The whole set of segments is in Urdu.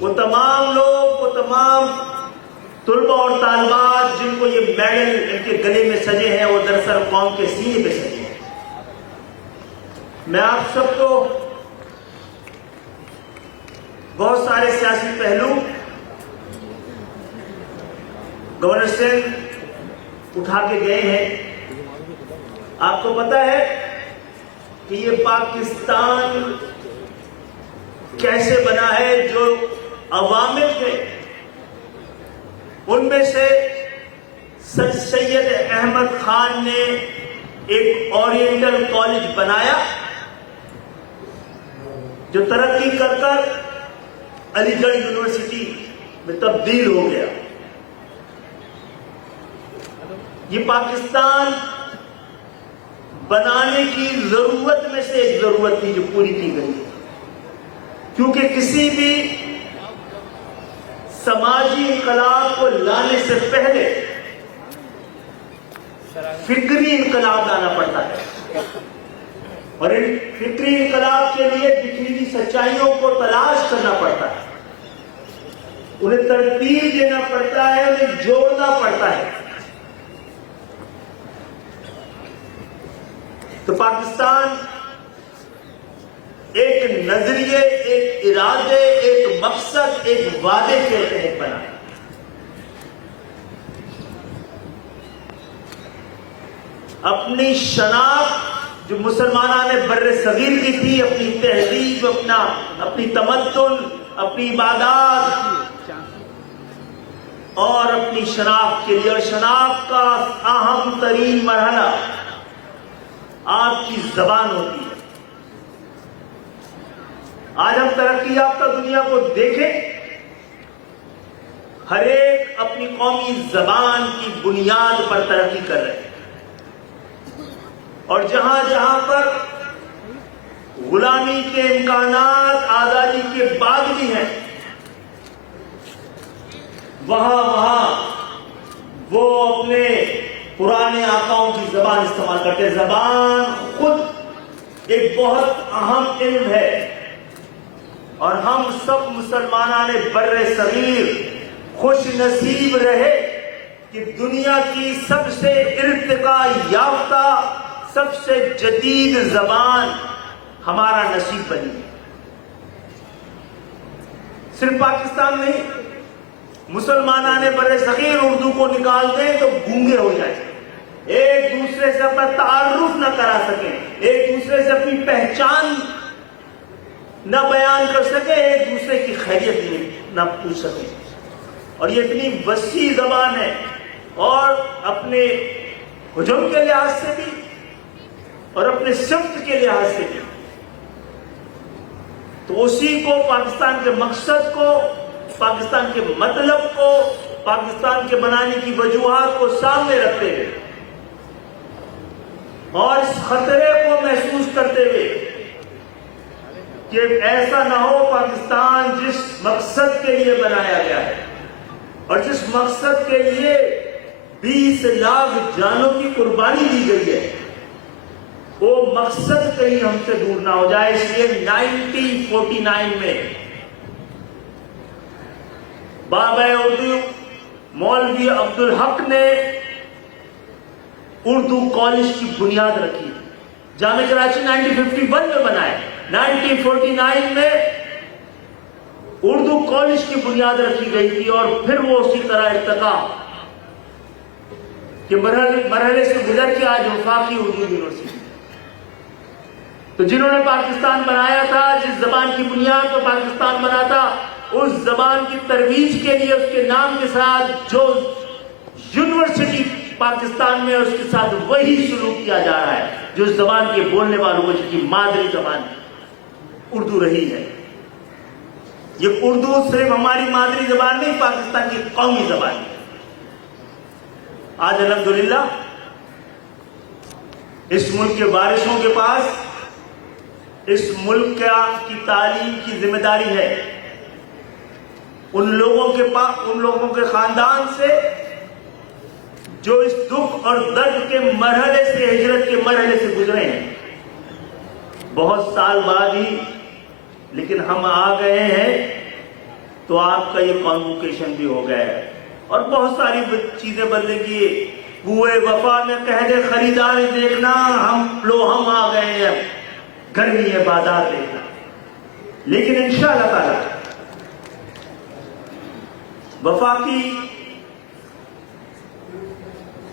وہ تمام لوگ، وہ تمام طلباء اور طالبات جن کو یہ میڈل ان کے گلے میں سجے ہیں، وہ دراصل قوم کے سینے پہ سجے ہیں۔ میں آپ سب کو بہت سارے سیاسی پہلو گورنر سنگھ اٹھا کے گئے ہیں۔ آپ کو پتا ہے کہ یہ پاکستان کیسے بنا ہے؟ جو عوامل تھے ان میں سے سر سید احمد خان نے ایک اورینٹل کالج بنایا جو ترقی کر کر علی گڑھ یونیورسٹی میں تبدیل ہو گیا۔ یہ پاکستان بنانے کی ضرورت میں سے ایک ضرورت تھی جو پوری کی گئی، کیونکہ کسی بھی سماجی انقلاب کو لانے سے پہلے فکری انقلاب لانا پڑتا ہے، اور ان فکری انقلاب کے لیے بکھری ہوئی سچائیوں کو تلاش کرنا پڑتا ہے، انہیں ترتیب دینا پڑتا ہے، انہیں جوڑنا پڑتا ہے۔ تو پاکستان ایک نظریے، ایک ارادے، ایک مقصد، ایک وعدے کے تحت بنا ہے۔ اپنی شناخت جو مسلمانوں نے بر صغیر کی تھی، اپنی تہذیب، اپنی تمدن، اپنی عبادات اور اپنی شناخت کے لیے، اور شناخت کا اہم ترین مرحلہ آپ کی زبان ہوتی ہے۔ آج ہم ترقی یافتہ دنیا کو دیکھیں، ہر ایک اپنی قومی زبان کی بنیاد پر ترقی کر رہے ہیں، اور جہاں جہاں پر غلامی کے امکانات آزادی کے بعد بھی ہیں، وہاں وہ اپنے پرانے آقاؤں کی زبان استعمال کرتے۔ زبان خود ایک بہت اہم علم ہے، اور ہم سب مسلمانان بر صغیر خوش نصیب رہے کہ دنیا کی سب سے ارتقاء یافتہ، سب سے جدید زبان ہمارا نصیب بنی۔ صرف پاکستان نہیں، مسلمانان بر صغیر اردو کو نکال دیں تو گونگے ہو جائیں، ایک دوسرے سے اپنا تعارف نہ کرا سکیں، ایک دوسرے سے اپنی پہچان نہ بیان کر سکیں، ایک دوسرے کی خیریت نہ پوچھ سکیں۔ اور یہ اتنی وسیع زبان ہے، اور اپنے حجم کے لحاظ سے بھی اور اپنے سمت کے لحاظ سے بھی، تو اسی کو پاکستان کے مقصد کو، پاکستان کے مطلب کو، پاکستان کے بنانے کی وجوہات کو سامنے رکھتے ہوئے اور اس خطرے کو محسوس کرتے ہوئے کہ ایسا نہ ہو پاکستان جس مقصد کے لیے بنایا گیا ہے اور جس مقصد کے لیے 20 لاکھ جانوں کی قربانی دی گئی ہے، وہ مقصد کہیں ہم سے دور نہ ہو جائے۔ اس لیے 1949 میں بابا اردو مولوی عبدالحق نے اردو کالج کی بنیاد رکھی۔ جامع کراچی 1951 میں بنایا، 1949 میں اردو کالج کی بنیاد رکھی گئی تھی، اور پھر وہ اسی طرح ارتقا کہ مرحلے سے گزر کے آج وفاقی اردو یونیورسٹی۔ تو جنہوں نے پاکستان بنایا تھا، جس زبان کی بنیاد پر پاکستان بنا تھا، اس زبان کی ترویج کے لیے اس کے نام کے ساتھ جو یونیورسٹی پاکستان میں، اس کے ساتھ وہی سلوک کیا جا رہا ہے جو اس زبان کے بولنے والوں کو، جن کی مادری زبان اردو رہی ہے۔ یہ اردو صرف ہماری مادری زبان نہیں، پاکستان کی قومی زبان ہے۔ آج الحمدللہ اس ملک کے وارثوں کے پاس اس ملک کی تعلیم کی ذمہ داری ہے۔ ان لوگوں کے خاندان سے جو اس دکھ اور درد کے مرحلے سے، ہجرت کے مرحلے سے گزرے ہیں، بہت سال بعد ہی لیکن ہم آ گئے ہیں تو آپ کا یہ کانوکیشن بھی ہو گیا ہے اور بہت ساری چیزیں بدلے گی. کوئے وفا میں کہہ دے خریدار دیکھنا ہم آ گئے ہیں گرمی ہے بازار دیکھنا. لیکن انشاءاللہ تعالی وفاقی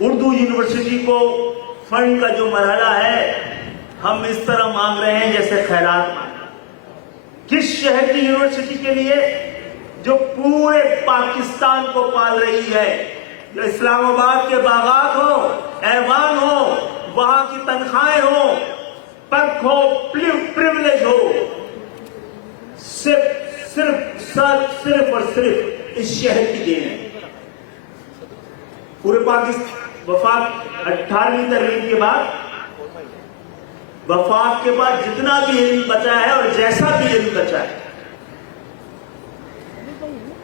اردو یونیورسٹی کو فنڈ کا جو مرحلہ ہے ہم اس طرح مانگ رہے ہیں جیسے خیرات مانگ. کس شہر کی یونیورسٹی کے لیے؟ جو پورے پاکستان کو پال رہی ہے, جو اسلام آباد کے باغات ہو, ایوان ہو, وہاں کی تنخواہیں ہو, پرک ہو, پریویلیج ہو, صرف اور صرف اس شہر کی دین ہے. پورے پاکستان وفاق 18ویں ترمیم کے بعد وفاق کے بعد جتنا بھی علم بچا ہے اور جیسا بھی علم بچا ہے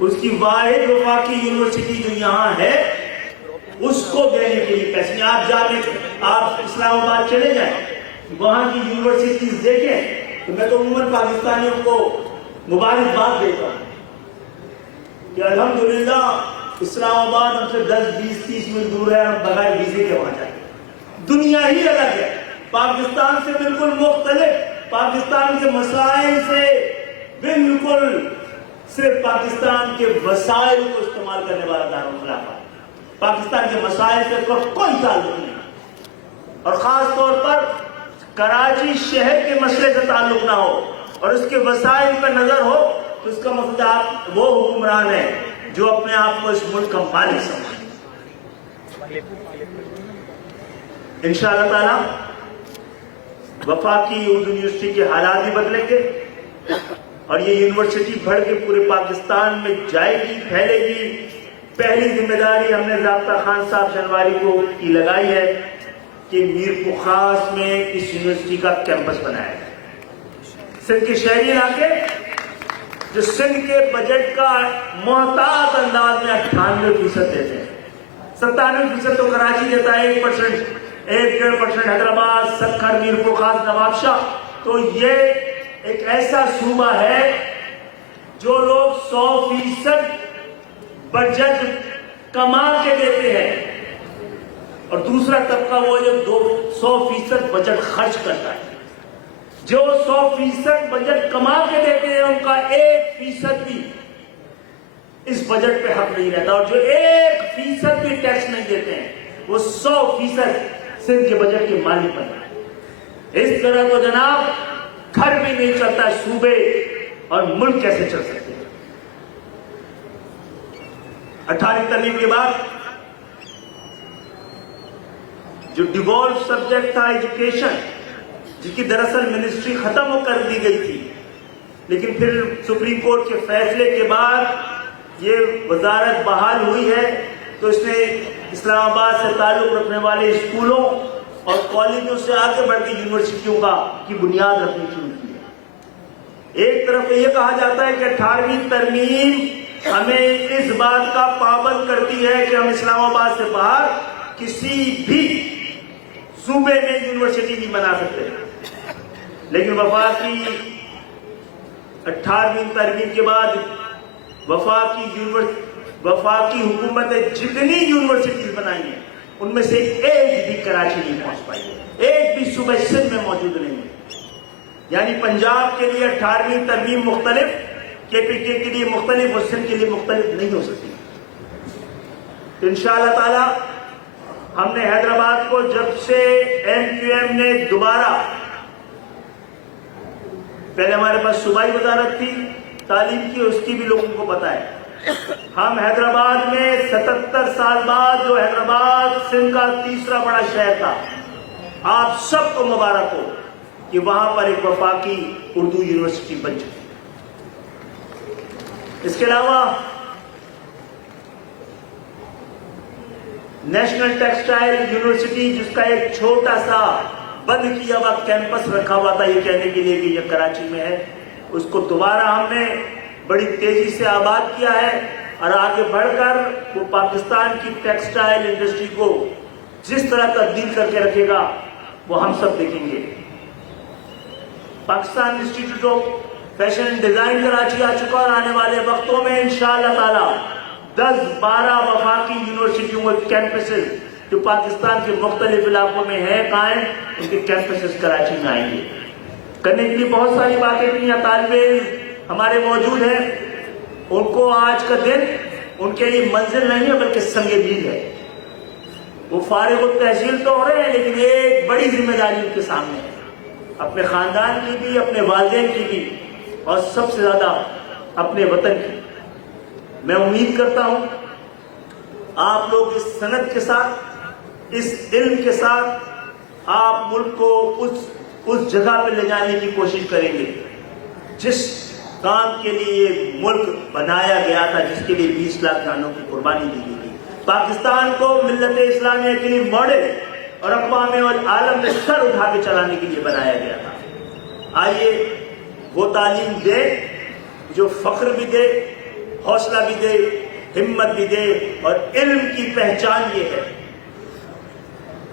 اس کی واحد وفاقی یونیورسٹی جو یہاں ہے اس کو دینے کے لیے پیسے. آپ اسلام آباد چلے جائیں, وہاں کی یونیورسٹیز دیکھیں تو میں تو عموماً پاکستانیوں کو مبارکباد دیتا ہوں کہ الحمدللہ اسلام آباد ہم سے 10, 20, 30 میل دور ہے, ہم بغیر ویزے کے وہاں جائیں. دنیا ہی الگ ہے, پاکستان سے بالکل مختلف, پاکستان کے مسائل سے بالکل صرف پاکستان کے وسائل کو استعمال کرنے والا دارالخلافہ. پاکستان کے مسائل سے کوئی تعلق نہیں, اور خاص طور پر کراچی شہر کے مسئلے سے تعلق نہ ہو اور اس کے وسائل پر نظر ہو تو اس کا مطلب آپ وہ حکمران ہے جو اپنے آپ کو اس ملک کا مالک سمجھے. انشاءاللہ تعالی وفاقی اردو یونیورسٹی کے حالات بھی بدلیں گے اور یہ یونیورسٹی بڑھ کے پورے پاکستان میں جائے گی, پھیلے گی. پہلی ذمہ داری ہم نے ضابطہ خان صاحب شنواری کو کی لگائی ہے کہ میر پخاس میں اس یونیورسٹی کا کیمپس بنایا ہے. سندھ کے شہری علاقے جو سندھ کے بجٹ کا محتاط انداز میں 98% دیتے ہیں, 97% تو کراچی دیتا ہے, 1%, 1.5% حیدرآباد, سکھر, میر پخاس, نواب شاہ. تو یہ ایک ایسا صوبہ ہے جو لوگ 100% بجٹ کما کے دیتے ہیں اور دوسرا طبقہ وہ جو 100% بجٹ خرچ کرتا ہے. جو 100% بجٹ کما کے دیتے ہیں ان کا 1% بھی اس بجٹ پہ حق نہیں رہتا, اور جو 1% بھی ٹیکس نہیں دیتے ہیں وہ 100% سندھ کے بجٹ کے مالک بنتا ہے. اس طرح تو جناب گھر بھی نہیں چلتا, صوبے اور ملک کیسے چل سکتے ہیں. 18ویں ترمیم کے بعد جو ڈیوالو سبجیکٹ تھا ایجوکیشن, جس کی دراصل منسٹری ختم ہو کر دی گئی تھی, لیکن پھر سپریم کورٹ کے فیصلے کے بعد یہ وزارت بحال ہوئی ہے, تو اس نے اسلام آباد سے تعلق رکھنے والے اسکولوں اور کالجوں سے آگے بڑھ کے یونیورسٹیوں کی بنیاد رکھنی شروع کی ہے. ایک طرف یہ کہا جاتا ہے کہ 18ویں ترمیم ہمیں اس بات کا پابند کرتی ہے کہ ہم اسلام آباد سے باہر کسی بھی صوبے میں یونیورسٹی نہیں بنا سکتے, لیکن وفاقی 18ویں ترمیم کے بعد وفاقی حکومت نے جتنی یونیورسٹیز بنائی ہیں ان میں سے ایک بھی کراچی نہیں پہنچ پائی ہے, ایک بھی صوبہ سندھ میں موجود نہیں ہے. یعنی پنجاب کے لیے 18ویں ترمیم مختلف, KPK کے لیے مختلف اور سندھ کے لیے مختلف نہیں ہو سکتی. تو انشاءاللہ تعالی ہم نے حیدرآباد کو جب سے MQM نے دوبارہ, پہلے ہمارے پاس صوبائی وزارت تھی تعلیم کی, اس کی بھی لوگوں کو پتا ہے, ہم حیدرآباد میں 77 سال بعد جو حیدرآباد سندھ کا تیسرا بڑا شہر تھا, آپ سب کو مبارک ہو کہ وہاں پر ایک وفاقی اردو یونیورسٹی بن چکی. اس کے علاوہ نیشنل ٹیکسٹائل یونیورسٹی, جس کا ایک چھوٹا سا بند کیا ہوا کیمپس رکھا ہوا تھا یہ کہنے کے لیے کہ یہ کراچی میں ہے, اس کو دوبارہ ہم نے بڑی تیزی سے آباد کیا ہے اور آگے بڑھ کر وہ پاکستان کی ٹیکسٹائل انڈسٹری کو جس طرح تبدیل کر کے رکھے گا وہ ہم سب دیکھیں گے. Pakistan institute of fashion design Karachi آ چکا اور آنے والے وقتوں میں انشاءاللہ تعالی 10-12 وفاقی یونیورسٹیوں اور کیمپسز جو پاکستان کے مختلف علاقوں میں ہیں قائم، ان کے کیمپسز کراچی میں آئیں گے۔ کرنے کے لیے بہت ساری باتیں تھیں، طالب علم ہمارے موجود ہیں، ان کو آج کا دن ان کے لیے منزل نہیں ہے بلکہ سنگ دید ہے۔ وہ فارغ التحصیل تو ہو رہے ہیں لیکن ایک بڑی ذمہ داری ان کے سامنے ہے، اپنے خاندان کی بھی، اپنے والدین کی بھی، اور سب سے زیادہ اپنے وطن کی۔ میں امید کرتا ہوں آپ لوگ اس سند کے ساتھ، اس علم کے ساتھ آپ ملک کو اس جگہ پہ لے جانے کی کوشش کریں گے جس کام کے لیے یہ ملک بنایا گیا تھا، جس کے لیے 20 لاکھ جانوں کی قربانی دی گئی تھی۔ پاکستان کو ملت اسلامیہ کے لیے ماڈل اور اقوام عالم میں سر اٹھا کے چلانے کے لیے بنایا گیا تھا۔ آئیے وہ تعلیم دے جو فخر بھی دے، حوصلہ بھی دے، ہمت بھی دے، اور علم کی پہچان یہ ہے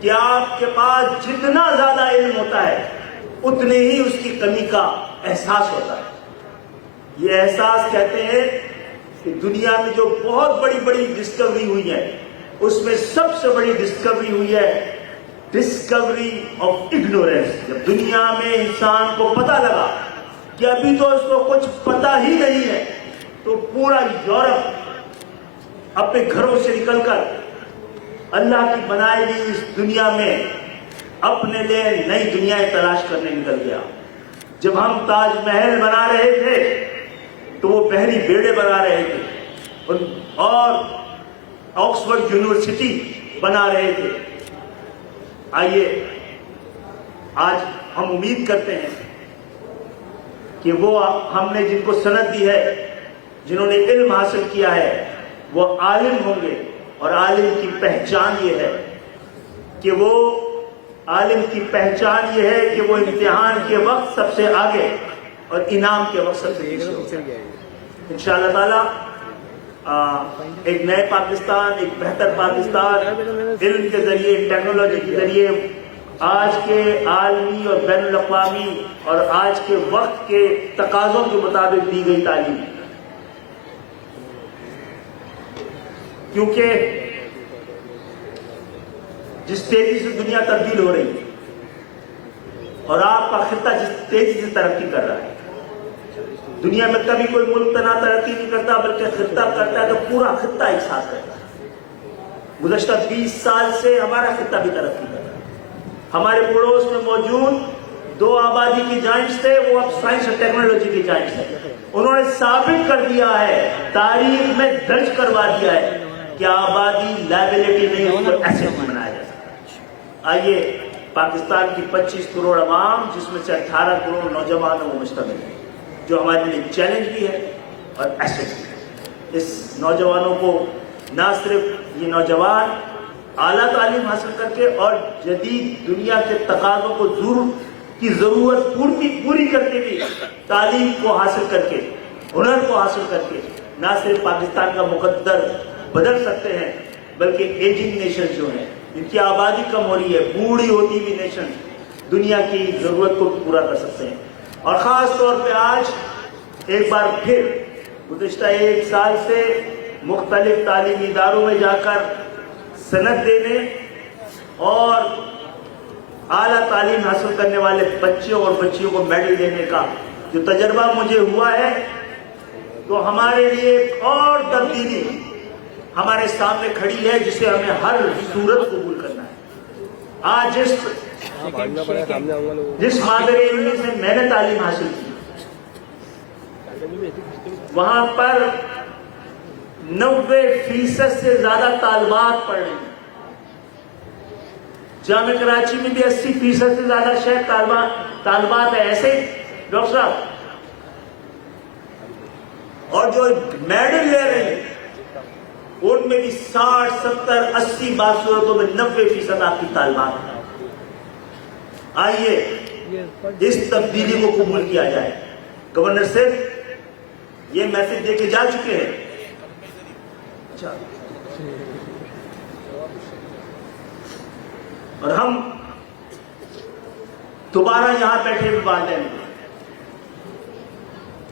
کہ آپ کے پاس جتنا زیادہ علم ہوتا ہے اتنے ہی اس کی کمی کا احساس ہوتا ہے۔ یہ احساس کہتے ہیں کہ دنیا میں جو بہت بڑی بڑی ڈسکوری ہوئی ہے اس میں سب سے بڑی ڈسکوری ہوئی ہے ڈسکوری آف اگنورینس۔ جب دنیا میں انسان کو پتہ لگا کہ ابھی تو اس کو کچھ پتہ ہی نہیں ہے، تو پورا یورپ اپنے گھروں سے نکل کر اللہ کی بنائی ہوئی اس دنیا میں اپنے لیے نئی دنیایں تلاش کرنے نکل گیا۔ جب ہم تاج محل بنا رہے تھے تو وہ بحری بیڑے بنا رہے تھے اور آکسفورڈ یونیورسٹی بنا رہے تھے۔ آئیے آج ہم امید کرتے ہیں کہ وہ ہم نے جن کو سند دی ہے، جنہوں نے علم حاصل کیا ہے، وہ عالم ہوں گے، اور عالم کی پہچان یہ ہے کہ وہ عالم کی پہچان یہ ہے کہ وہ امتحان کے وقت سب سے آگے اور انعام کے وقت سب سے پیچھے۔ انشاءاللہ تعالی ایک نئے پاکستان، ایک بہتر پاکستان علم کے ذریعے، ٹیکنالوجی کے ذریعے، آج کے عالمی اور بین الاقوامی اور آج کے وقت کے تقاضوں کے مطابق دی گئی تعلیم، کیونکہ جس تیزی سے دنیا تبدیل ہو رہی ہے اور آپ کا خطہ جس تیزی سے ترقی کر رہا ہے، دنیا میں کبھی کوئی ملک نہ ترقی نہیں کرتا بلکہ خطہ کرتا ہے تو پورا خطہ ایک ساتھ کرتا ہے۔ گزشتہ 20 سال سے ہمارا خطہ بھی ترقی کر رہا ہے۔ ہمارے پڑوس میں موجود 2 آبادی کی جائنٹس تھے، وہ اب سائنس اور ٹیکنالوجی کی جائنٹس ہیں۔ انہوں نے ثابت کر دیا ہے، تاریخ میں درج کروا دیا ہے کہ آبادی لائبلٹی نہیں، اس کو ایسٹ بنایا جا سکتا۔ آئیے پاکستان کی 25 کروڑ عوام، جس میں سے 18 کروڑ نوجوان وہ مشتمل ہیں، جو ہمارے لیے چیلنج بھی ہے اور ایسٹ بھی ہے۔ اس نوجوانوں کو نہ صرف یہ نوجوان اعلیٰ تعلیم حاصل کر کے اور جدید دنیا کے تقاضوں کو ضرورت پوری کرتے ہوئے تعلیم کو حاصل کر کے، ہنر کو حاصل کر کے نہ صرف پاکستان کا مقدر بدل سکتے ہیں بلکہ ایجنگ نیشن جو ہیں، ان کی آبادی کم ہو رہی ہے، بوڑھی ہوتی ہوئی نیشن دنیا کی ضرورت کو پورا کر سکتے ہیں۔ اور خاص طور پہ آج ایک بار پھر گزشتہ 1 سال سے مختلف تعلیمی اداروں میں جا کر سند دینے اور اعلیٰ تعلیم حاصل کرنے والے بچوں اور بچیوں کو میڈل دینے کا جو تجربہ مجھے ہوا ہے، تو ہمارے لیے ایک اور تبدیلی ہمارے سامنے کھڑی ہے جسے ہمیں ہر صورت قبول کرنا ہے۔ آج جس مادر علم سے میں نے تعلیم حاصل کی، وہاں پر 90% سے زیادہ طالبات پڑھ رہی ہیں۔ جامعہ کراچی میں بھی 80% سے زیادہ شاید طالبات ہیں۔ ایسے ڈاکٹر صاحب، اور جو میڈل لے رہے ہیں ان میں بھی 60, 70, 80 بعض صورتوں میں 90% آپ کی طالبات ہیں۔ آئیے اس تبدیلی کو قبول کیا جائے۔ گورنر صاحب یہ میسج دے کے جا چکے ہیں۔ اور ہم دوبارہ یہاں بیٹھے ہوئے والدین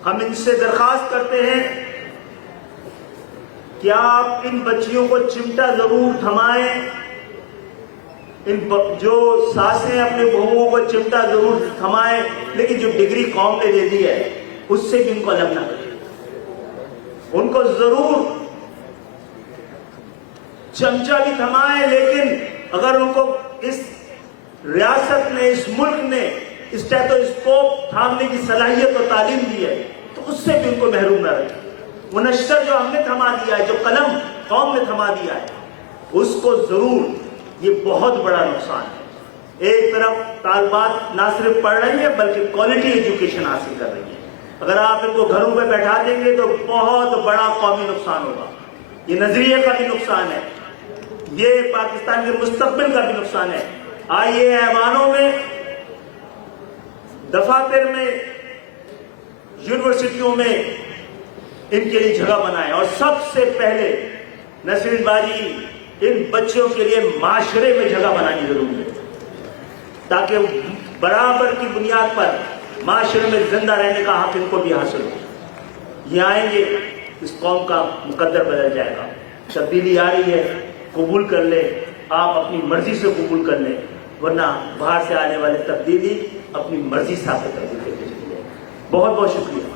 ہم ان سے درخواست کرتے ہیں کہ آپ ان بچیوں کو چمٹا ضرور تھمائیں، جو ساسیں اپنے بہوؤں کو چمٹا ضرور تھمائیں، لیکن جو ڈگری قوم نے دے دی ہے اس سے بھی ان کو الگ نہ کریں۔ ان کو ضرور چمچا بھی تھمائیں، لیکن اگر ان کو اس ریاست نے، اس ملک نے اسٹیتھوسکوپ تھامنے کی صلاحیت اور تعلیم دی ہے تو اس سے بھی ان کو محروم نہ رکھیں۔ وہ نشتر جو ہم نے تھما دیا ہے، جو قلم قوم نے تھما دیا ہے، اس کو ضرور، یہ بہت بڑا نقصان ہے۔ ایک طرف طالبات نہ صرف پڑھ رہی ہیں بلکہ کوالٹی ایجوکیشن حاصل کر رہی ہیں۔ اگر آپ ان کو گھروں پہ بیٹھا دیں گے تو بہت بڑا قومی نقصان ہوگا۔ یہ نظریے کا بھی نقصان ہے، یہ پاکستان کے مستقبل کا بھی نقصان ہے۔ آئیے ایوانوں میں، دفاتر میں، یونیورسٹیوں میں ان کے لیے جگہ بنائیں، اور سب سے پہلے نسرین باجی، ان بچوں کے لیے معاشرے میں جگہ بنانی ضروری ہے تاکہ برابر کی بنیاد پر معاشرے میں زندہ رہنے کا حق ان کو بھی حاصل ہو۔ یہ آئیں گے، اس قوم کا مقدر بدل جائے گا۔ تبدیلی آ رہی ہے، قبول کر لیں، آپ اپنی مرضی سے قبول کر لیں، ورنہ باہر سے آنے والے تبدیلی اپنی مرضی ثابت کر دیتے ہیں۔ بہت بہت شکریہ۔